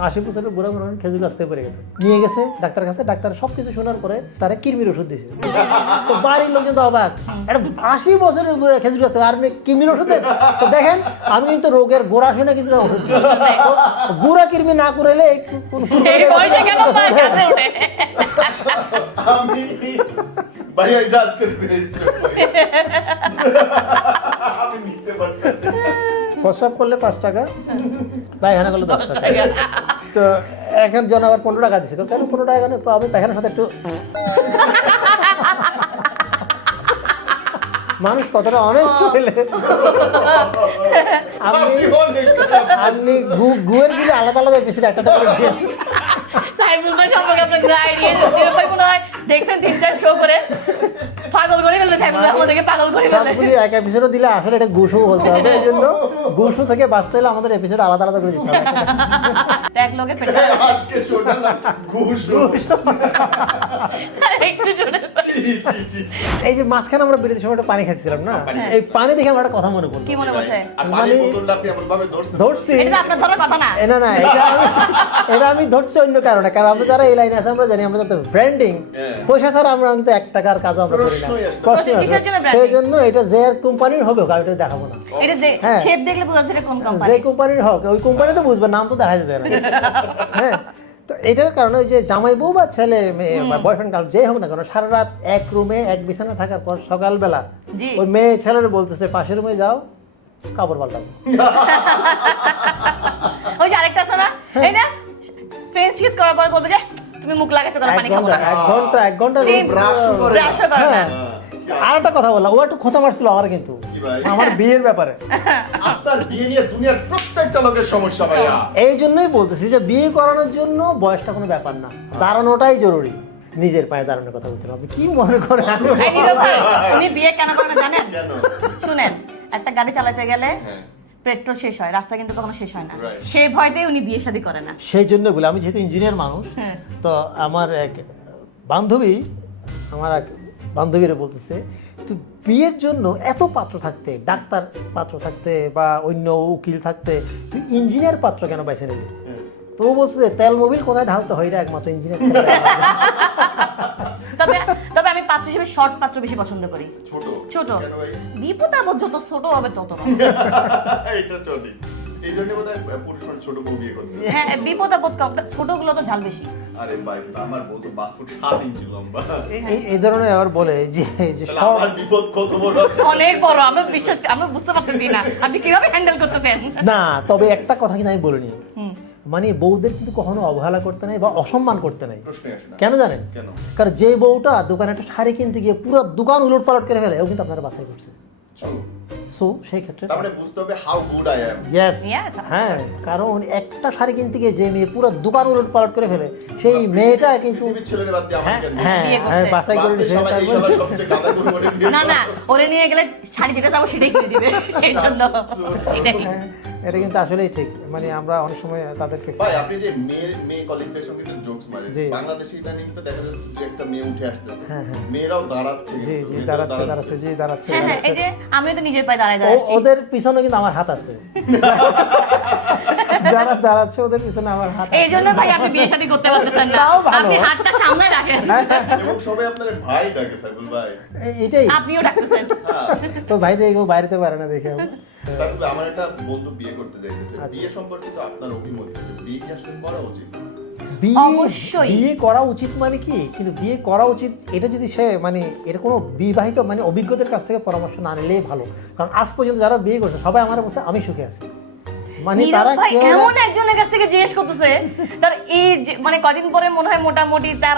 আশি বছরের বুড়া বুড়া খেজুর থেকে পড়ে গেছে নিয়ে গেছে ডাক্তার কাছে ডাক্তার সবকিছু শোনার পরে তারা কিরমির ওষুধ দিয়েছে তো বাড়ির লোকজন তো অবাক একটা আশি বছরের বুড়া খেজুর থেকে আর কিরমির ওষুধ দেন? তো দেখেন আমি কিন্তু রোগের গোড়া শুনে কিন্তু ওষুধ। গুড়া কিরমি না করালে এই কোন- কোন- এই বয়সে কেন তার কাছে ওঠে আমি ভাইয়া এটা আজকে আমি নিতে পারতেছি না। প্রস্রাব করলে পাঁচ টাকা পায়খানা করলে দশ টাকা। তো এখন জন আবার পনেরো টাকা দিচ্ছে কেন পনেরো টাকা কেন? তো আমি পায়খানার সাথে একটু মানুষ কতটা অনেস্ট হইলে। আপনি অনেক আপনি গু- গুয়ের আলাদা আলাদা বেশি একটা একটা দেখছেন তিন চার শো করে? পাগল করে আমাদেরকে পাগল করে সবগুলি এক এপিসোডও দিলে আসলে এটা গুসু বলতে হবে এই জন্য গুসু থেকে বাঁচতে হলে আমাদের এপিসোড আলাদা আলাদা করে দিতে হবে। এক লোকের পেটে আজকে শোনা না ঘুষ একটু এই যে মাঝখানে আমরা বিরতির সময় একটা পানি খাচ্ছিলাম না? এই পানি দেখে আমার একটা কথা মনে পড়ল। কি মনে পড়ছে? মানে- বোতলটা আপনি এমন ভাবে ধরছেন। ধরছি। এটা আপনার ধরার কথা না। না না এটা আমি এটা আমি ধরছি অন্য কারণে কারণ আমরা যারা এই লাইনে আছে আমরা জানি আমরা যাতে ব্র্যান্ডিং। পয়সা ছাড়া আমরা কিন্তু এক টাকার কাজ আমরা করি না? সেই জন্য এটা যে কোম্পানির হবে হোক, আমি এটা দেখাবো না। এটা যে হ্যাঁ। শেপ দেখলে বোঝা যাচ্ছে কোন কোম্পানি যে কোম্পানির হোক ওই কোম্পানি তো বুঝবে নাম তো দেখা যায় না। হ্যাঁ। তো এটার কারণে ওই যে জামাই বউ বা ছেলে মেয়ে বা বয়ফ্রেন্ড গার্ল যে হোক না কেন সারা রাত এক রুমে এক বিছানা থাকার পর সকালবেলা ওই মেয়ে ছেলের বলতেছে পাশের রুমে যাও কাপড় পাল্টাবো ওই যে আরেকটা আছে না? এই না কিস করার পর বলবে যে তুমি মুখ লাগাইছো কেন পানি খাব না। এক ঘণ্টা এক ঘণ্টা brush করে। না। করে না। হ্যাঁ। আর একটা কথা বললাম ও একটু খোঁচা মারছিল আমার কিন্তু। আমার বিয়ের ব্যাপারে। আপনার বিয়ে নিয়ে দুনিয়ার প্রত্যেকটা লোকের সমস্যা ভাইয়া। এই জন্যই বলতেছি যে বিয়ে করানোর জন্য বয়সটা কোনো ব্যাপার না। দাঁড়ানোটাই জরুরি। নিজের পায়ে দাঁড়ানোর কথা বলছেন আপনি কি মনে করেন? উনি বিয়ে কেন করে না জানেন শুনেন একটা গাড়ি চালাতে গেলে হ্যাঁ। পেট্রোল শেষ হয় রাস্তা কিন্তু কখনো শেষ হয় না। সেই ভয়তেই উনি বিয়ে শাদী করে না। সেই জন্য বলে আমি যেহেতু ইঞ্জিনিয়ার মানুষ হ্যাঁ। তো আমার এক বান্ধবী আমার এক বান্ধবীরা বলতেছে তো বিয়ের জন্য এত পাত্র থাকতে ডাক্তার পাত্র থাকতে বা অন্য উকিল থাকতে তুই ইঞ্জিনিয়ার পাত্র কেন বেছে নিবি হ্যাঁ। তো বলছে তেল মোবিল কোথায় ঢালতে হয় এটা একমাত্র ইঞ্জিনিয়ার তবে তবে আমি পাত্র হিসেবে শর্ট পাত্র বেশি পছন্দ করি। ছোট? ছোট। বিপদ আপদ যত ছোট হবে তত ভালো। এটা চলে এই জন্য বোধ পুরুষ মানুষ ছোট বউ বিয়ে করতে হ্যাঁ। বিপদ আপদ কম ছোটগুলো তো ঝাল বেশি। আরে ভাই আমার বউ তো পাঁচ ফুট সাত ইঞ্চি লম্বা। এই- এই ধরনের আবার বলে যে যে আমার বিপদ কত বড়? অনেক বড় আমরা বিশ্বাস আমরা বুঝতে পারতেছি না। আপনি কীভাবে হ্যান্ডেল করতেছেন? না তবে একটা কথা কিন্তু আমি বলিনি। হুম। মানে বউদের কিন্তু কখনো অবহেলা করতে নাই বা অসম্মান করতে নাই। কেন জানেন? কারণ যে বউটা দোকানে একটা শাড়ি কিনতে গিয়ে পুরো দোকান উলট পালট করে ফেলে ও কিন্তু আপনারা বাছাই করছে. সো সেই ক্ষেত্রে তার মানে বুঝতে হবে how good I am yes Yes, হ্যাঁ কারণ একটা শাড়ি কিনতে গিয়ে যে মেয়ে পুরো দোকান উলট পালট করে ফেলে সেই মেয়েটা কিন্তু হ্যাঁ হ্যাঁ। হ্যাঁ, করে না না ওরে নিয়ে গেলে শাড়ি যেটা যাব সেটাই কিনে দিবে সেই জন্য। সেটাই। হ্যাঁ, এটা কিন্তু আসলেই ঠিক। মানে আমরা অনেক সময় তাদেরকে ভাই আপনি যে মেয়ে মেয়ে কলিগদের সঙ্গে যে জোকস মারেন। বাংলাদেশে ইদানিং তো দেখা যাচ্ছে যে একটা মেয়ে উঠে আসতেছে। হ্যাঁ, হ্যাঁ। মেয়েরাও দাঁড়াচ্ছে জি জি দাঁড়াচ্ছে দাঁড়াচ্ছে। জি দাঁড়াচ্ছে। হ্যাঁ এই যে আমিও তো নিজের পায়ে দাঁড়ায় দাঁড়াচ্ছি। ওদের পিছনে কিন্তু আমার হাত আছে। যারা দাঁড়াচ্ছে ওদের পিছনে আমার হাত এই জন্য ভাই আপনি বিয়ে শাদী করতে পারতেছেন না। আপনি হাতটা সামনে রাখেন। এবং সবাই আপনার ভাই ডাকে সাইফুল ভাই। এটাই। আপনিও ডাকতেছেন। হ্যাঁ। তো ভাই দেখো বাইরেতে পারে না দেখে। সাইফুল আমার একটা বন্ধু বিয়ে করতে যাইতেছে। আচ্ছা। বিয়ে সম্পর্কিত আপনার অভিমত বিয়ে কি আসলে করা উচিত? বিয়ে বিয়ে করা উচিত মানে কি? কিন্তু বিয়ে করা উচিত এটা যদি সে মানে এর কোনো বিবাহিত মানে অভিজ্ঞতার কাছ থেকে পরামর্শ না নিলেই ভালো। কারণ আজ পর্যন্ত যারা বিয়ে করছে সবাই আমার বলছে আমি সুখে আছি। মানে তারা এমন একজনের কাছ থেকে জিজ্ঞেস করতেছে তার এই যে- মানে কদিন পরে মনে হয় মোটামুটি তার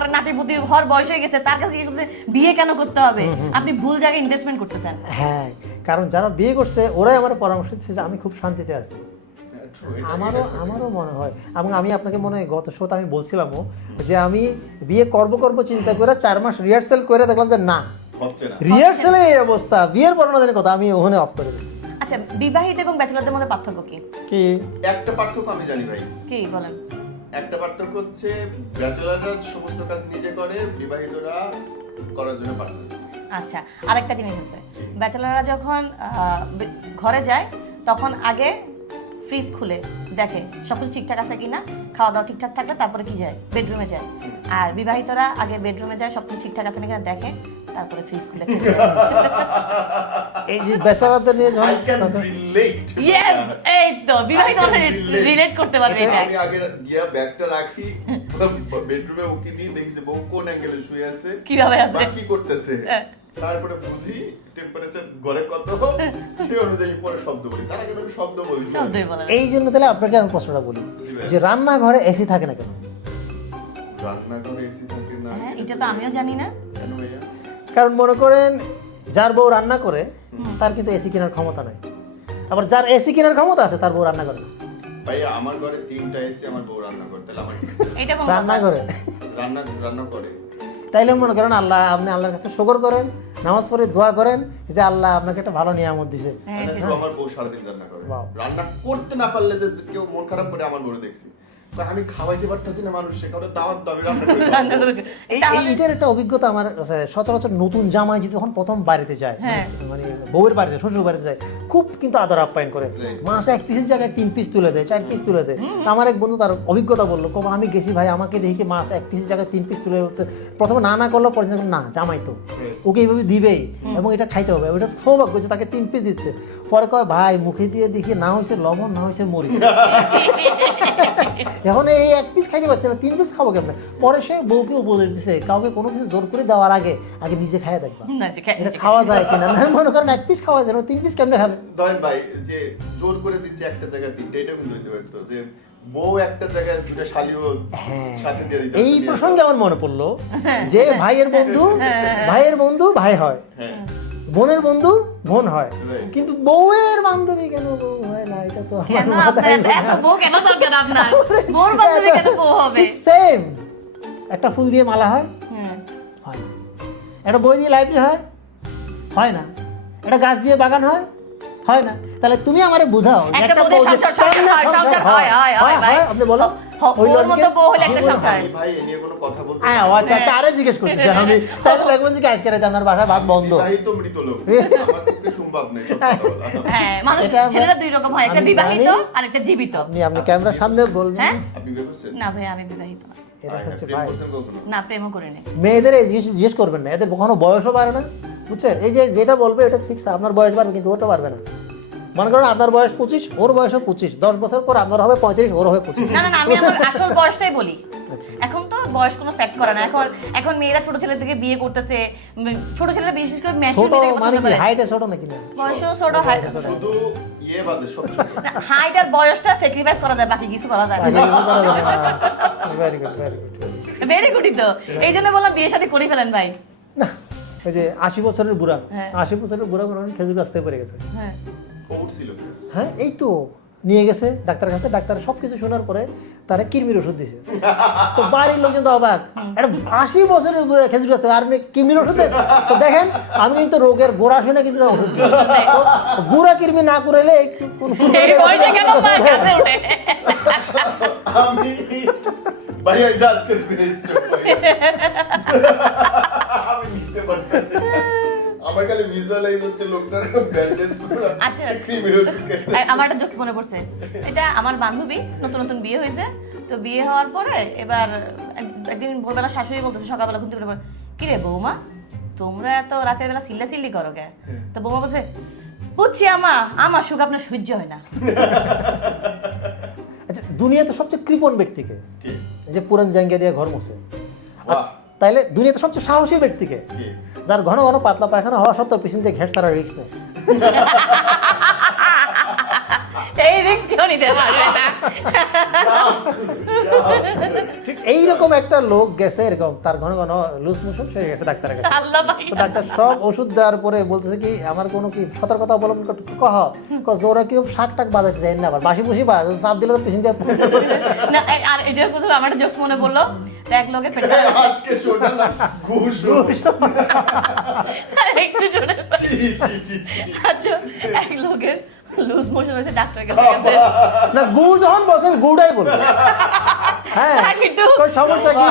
হওয়ার বয়স হয়ে গেছে তার কাছে জিজ্ঞেস বিয়ে কেন করতে হবে? আপনি ভুল জায়গায় ইনভেস্টমেন্ট করতেছেন। হ্যাঁ কারণ যারা বিয়ে করছে ওরাই আমার পরামর্শ দিচ্ছে যে আমি খুব শান্তিতে আছি। এটা- আমারও আমারও মনে হয়। এবং আমি আপনাকে মনে হয় গত শোতে আমি বলছিলামও যে আমি বিয়ে করব করব চিন্তা করে চার মাস রিহার্সেল করে দেখলাম যে না হচ্ছে রিহার্সেলে এই অবস্থা বিয়ের বর্ণনা কথা আমি ওখানে অফ করে দিচ্ছি আচ্ছা বিবাহিত এবং ব্যাচেলারদের মধ্যে পার্থক্য কি? কি? একটা পার্থক্য আমি জানি ভাই। কি বলেন। একটা পার্থক্য হচ্ছে ব্যাচেলাররা সমস্ত কাজ নিজে করে বিবাহিতরা করার জন্য পার্থক্য। আচ্ছা আরেকটা জিনিস আছে। ব্যাচেলাররা যখন ঘরে যায় তখন আগে ফ্রিজ খুলে দেখে সবকিছু ঠিকঠাক আছে কিনা খাওয়া দাওয়া ঠিকঠাক থাকলে তারপরে কি যায়? বেডরুমে যায়। আর বিবাহিতরা আগে বেডরুমে যায় সবকিছু ঠিকঠাক আছে কিনা দেখে তারপরে ফ্রিজ খুলে এই যে বেচারাদের নিয়ে যখন ইয়েস এই তো বিবাহিত রিলেট করতে পারবে এটা আমি আগে গিয়া ব্যাগটা রাখি বেডরুমে উকি নিয়ে দেখি যে বউ কোন অ্যাঙ্গেলে শুয়ে আছে কীভাবে আছে? কি করতেছে। হ্যাঁ। তারপরে বুঝি টেম্পারেচার ঘরে কত সে অনুযায়ী পরে শব্দ বলি। তার আগে আমি শব্দ বলি শব্দই বলে। না। এই জন্য তাহলে আপনাকে আমি প্রশ্নটা বলি যে রান্নাঘরে এসি থাকে না কেন? রান্নাঘরে এসি থাকে না হ্যাঁ এটা তো আমিও জানি না। কেন ভাইয়া? কারণ মনে করেন যার বউ রান্না করে তার কিন্তু এসি কেনার ক্ষমতা নাই। আবার যার এসি কেনার ক্ষমতা আছে তার বউ রান্না করে না। ভাইয়া আমার ঘরে তিনটা এসি আমার বউ রান্না করে তাহলে আমার এটা কোন রান্না করে রান্না রান্না করে। তাইলে মনে করেন আল্লাহ আপনি আল্লাহর কাছে শুকর করেন নামাজ পড়ে দোয়া করেন যে আল্লাহ আপনাকে একটা ভালো নিয়ামত দিছে। হ্যাঁ, তো আমার বউ সারাদিন রান্না করে। রান্না করতে না পারলে যে কেউ মন খারাপ করে আমার দেখছি। আমি খাওয়াইতে পারতেছি না মানুষ সেখানে দাওয়াত দাবি রান্না করে এইটার একটা অভিজ্ঞতা আমার সচরাচর নতুন জামাই যদি যখন প্রথম বাড়িতে যায় হ্যাঁ। মানে বউয়ের বাড়িতে শ্বশুর বাড়িতে যায় খুব কিন্তু আদর আপ্যায়ন করে. মাছ এক পিসের জায়গায় তিন পিস তুলে দেয় চার পিস তুলে দেয়। আমার এক বন্ধু তার অভিজ্ঞতা বলল কম আমি গেছি ভাই আমাকে দেখি মাছ এক পিসের জায়গায় তিন পিস তুলে হচ্ছে প্রথমে না না করল পরে না জামাই তো। ওকে এইভাবে দিবেই এবং এটা খাইতে হবে। ওটা সৌভাগ্য যে তাকে তিন পিস দিচ্ছে। পরে কয় ভাই মুখে দিয়ে দেখি না হয়েছে লবণ না হয়েছে মরিচ। এখন এই এক পিস খাইতে পারছে না তিন পিস খাব কেমন? পরে সে বউকে উপদেশ দিছে কাউকে কোনো কিছু জোর করে দেওয়ার আগে আগে নিজে খাইয়ে দেখবা। খাওয়া যায় কিনা? মনে করেন এক পিস খাওয়া যায় না তিন পিস কেমনে খাবে? ধরেন ভাই যে জোর করে দিচ্ছে একটা জায়গায় তিনটা এটা কিন্তু হইতে পারতো যে বউ একটা জায়গায় দুটো শালিও সাথে দিয়ে দিতে হ্যাঁ। এই প্রসঙ্গে আমার মনে পড়ল যে ভাইয়ের বন্ধু ভাইয়ের বন্ধু ভাই হয়। হ্যাঁ। বোনের বন্ধু বোন হয়। কিন্তু বউয়ের বান্ধবী কেন বউ হয় না? এটা তো আমার মাথায় আপনার এত- নেই। এত বউ কেন দরকার আপনার? বউর বান্ধবী কেন বউ হবে? সেম একটা ফুল দিয়ে মালা হয়? হয় না। একটা বই দিয়ে লাইব্রেরি হয়? হয় না। একটা গাছ দিয়ে বাগান হয়? হয় না? তাহলে তুমি আমারে বুঝাও একটা সংসার- সংসার হয়, সংসার হয়, হয়, হয়, ভাই। আপনি বলো। হ- ওই বউর logic-এ- মতো বউ হলে একটা আমি সংসার। ভাই এ নিয়ে কোনো কথা বলতে হ্যাঁ আচ্ছা তারে জিজ্ঞেস করতেছি আমি তাহলে দেখব যে কাজ করে আপনার বাসায় ভাত বন্ধ। বিবাহিত মৃত লোক। সম্ভব নেই সব কথা বলা। হ্যাঁ, মানুষ ছেলেরা দুই রকম হয় একটা বিবাহিত আর একটা জীবিত। আপনি আপনি ক্যামেরার সামনে বলবেন হ্যাঁ? আপনি না ভাই আমি বিবাহিত। না এরা হচ্ছে ভাই। না প্রেমও করিনি মেয়েদের এই জিনিস জিজ্ঞেস করবেন না এদের কখনো বয়সও বাড়ে না বুঝছেন? এই যে যেটা বলবে এটা ফিক্স আপনার বয়স বাড়বে কিন্তু ওটা পারবে না। মনে করেন আপনার বয়স পঁচিশ ওর বয়সও পঁচিশ দশ বছর পর আপনার হবে পঁয়ত্রিশ ওর হবে পঁচিশ। না না আমি আমার আসল বয়সটাই বলি। এখন তো বয়স কোনো ফ্যাক্ট করে না। এখন এখন মেয়েরা ছোট ছেলে থেকে বিয়ে করতেছে। ছোট ছেলেরা বিশেষ করে ম্যাচিউর ছোট মানে পছন্দ কি করে হাইটে ছোট নাকি না? বয়সও ছোট হাইট শুধু ইয়ে বাদে সব ছোট। হাইট আর বয়সটা স্যাক্রিফাইস করা যায় বাকি কিছু করা যায় না। Very good very good very গুডই তো। এই জন্য বললাম বিয়ে শাদী করে ফেলেন ভাই। না ওই যে আশি বছরের বুড়া। হ্যাঁ। আশি বছরের বুড়া মনে হয় খেজুর গাছ থেকে পড়ে গেছে। হ্যাঁ। হ্যাঁ এই তো। নিয়ে গেছে ডাক্তার কাছে ডাক্তার সব কিছু শোনার পরে তারা কিরমির ওষুধ দিছে। তো বাড়ির লোকজন তো অবাক। একটা আশি বছরের খেজুর গাছ আর আপনি কিরমির ওষুধ তো দেখেন আমি কিন্তু রোগের গোড়া শুনে কিন্তু ওষুধ বুড়া কিরমি না করাইলে এই আমার খালি ভিজুয়ালাইজ হচ্ছে লোকটার ব্যান্ডেজ পুরো আচ্ছা। আমার একটা জোক মনে পড়ছে। এটা আমার বান্ধবী নতুন নতুন বিয়ে হয়েছে। তো বিয়ে হওয়ার পরে এবার একদিন ভোরবেলা শাশুড়ি বলতেছে সকালবেলা ঘুম থেকে কি রে বৌমা তোমরা এত রাতের বেলা চিল্লা চিল্লি করো কে তো বৌমা বলছে বুঝছি আমা আমার সুখ আপনার সহ্য হয় না। আচ্ছা দুনিয়াতে সবচেয়ে কৃপণ ব্যক্তিকে কে? যে পুরান জাঙ্গিয়া দিয়ে ঘর মুছে। তাইলে দুনিয়াতে সবচেয়ে সাহসী ব্যক্তিকে? যার ঘন ঘন পাতলা পায়খানা হওয়া সত্ত্বেও পিছন দিয়ে ঘেট ছাড়া রিক্স এই রিস্ক কেউ নিতে পারবে না। ঠিক এইরকম একটা লোক গেছে এরকম তার ঘন ঘন লুজ মোশন সে গেছে ডাক্তারের কাছে। আল্লাহ তো ডাক্তার সব ওষুধ দেওয়ার পরে বলতেছে কি আমার কোনো কি সতর্কতা অবলম্বন করতে কহ ওরা কেউ শাক টাক বাজাতে যায় না আবার। বাসি বুসি বা চাপ দিলে তো পিছন দিয়ে না আর এটা বুঝলো আমার জোকস মনে পড়ল। এক পেটে আজকে না ঘুষ। একটু জোরে আচ্ছা এক লোকের লুজ মোশন হয়েছে কাছে গেছে। না গু যখন বলছেন গুড়াই বলবে। হ্যাঁ। হ্যাঁ, সমস্যা কি?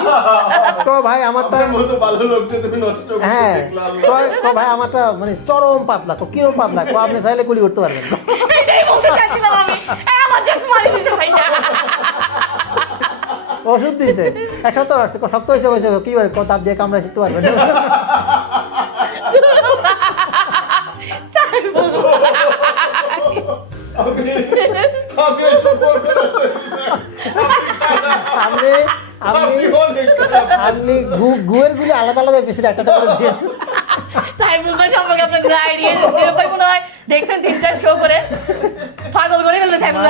তো ভাই আমারটা হ্যাঁ। কয় ভাই আমারটা মানে চরম পাতলা তো কিরম পাতলা? কয় আপনি চাইলে গুলি করতে পারবেন। এটাই বলতে চাইছিলাম আমি। এই আমার যে মারি দিছে ভাইয়া ওষুধ দিয়েছে এক সপ্তাহ আসছে সপ্তাহ হয়েছে কি বলে দাঁত দিয়ে কামড়াইছে তো পারবে আপনি গুয়ের গুলি আলাদা আলাদা এপিসোড একটা করে দিয়ে সম্পর্কে আপনার আইডিয়া ভাই মনে হয় দেখছেন তিনটা শো করে। পাগল করে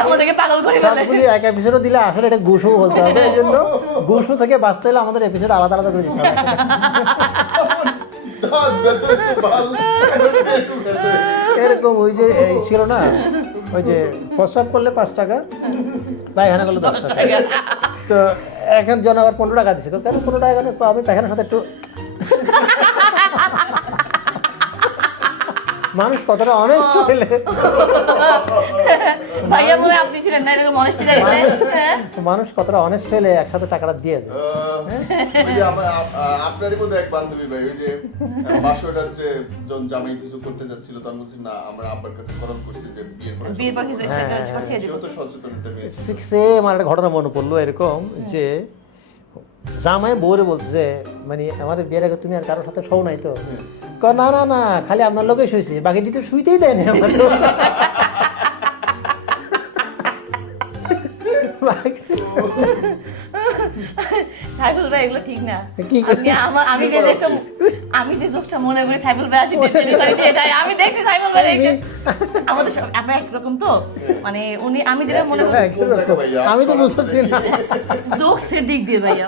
আমাদেরকে পাগল করে সবগুলি এক এপিসোডও দিলে আসলে এটা গুসু বলতে হবে এই জন্য গুসু থেকে বাঁচতে হলে আমাদের এপিসোড আলাদা আলাদা করে দিতে হবে। এরকম ওই যে এই ছিল না ওই যে প্রস্রাব করলে পাঁচ টাকা পায়খানা করলে দশ টাকা। তো এখন জন আবার পনেরো টাকা দিচ্ছে কেন পনেরো টাকা আমি পায়খানার সাথে একটু মানুষ কতটা অনেস্ট হইলে? ভাইয়া মনে আপনি ছিলেন না এরকম অনেস্টি হ্যাঁ। মানুষ কতটা অনেস্ট হইলে একসাথে টাকাটা দিয়ে দেয়? ওই যে আমার- আপনারই বোধহয় এক বান্ধবী ভাই ওই যে বাসর রাত্রে যখন জামাই কিছু করতে যাচ্ছিল তখন বলছি না আমরা আব্বার কাছে খরচ করছি যে হ্যাঁ, সেটা ছেড়ে দিব। তো সচেতন একটা মেয়ে। সেম আর একটা ঘটনা মনে পড়ল এরকম যে জামাই বউরে বলছে যে মানে আমার বিয়ের আগে তুমি আর কারোর সাথে শো নাই তো? না না না খালি আপনার লোকে শুয়েছি বাকিটি তো শুইতেই দেয়নি আমার সাইফুল ভাই এগুলো ঠিক না। আমি আমার আমি যে জোকটা আমি যে জোকটা মনে করি সাইফুল ভাই আসি ডেলিভারি দিয়ে দেয়। আমি দেখছি সাইফুল ভাই আমাদের সব আমরা একরকম তো? মানে উনি আমি যেটা মনে করি আমি তো বুঝতেছি না। জোকসের দিক দিয়ে ভাইয়া।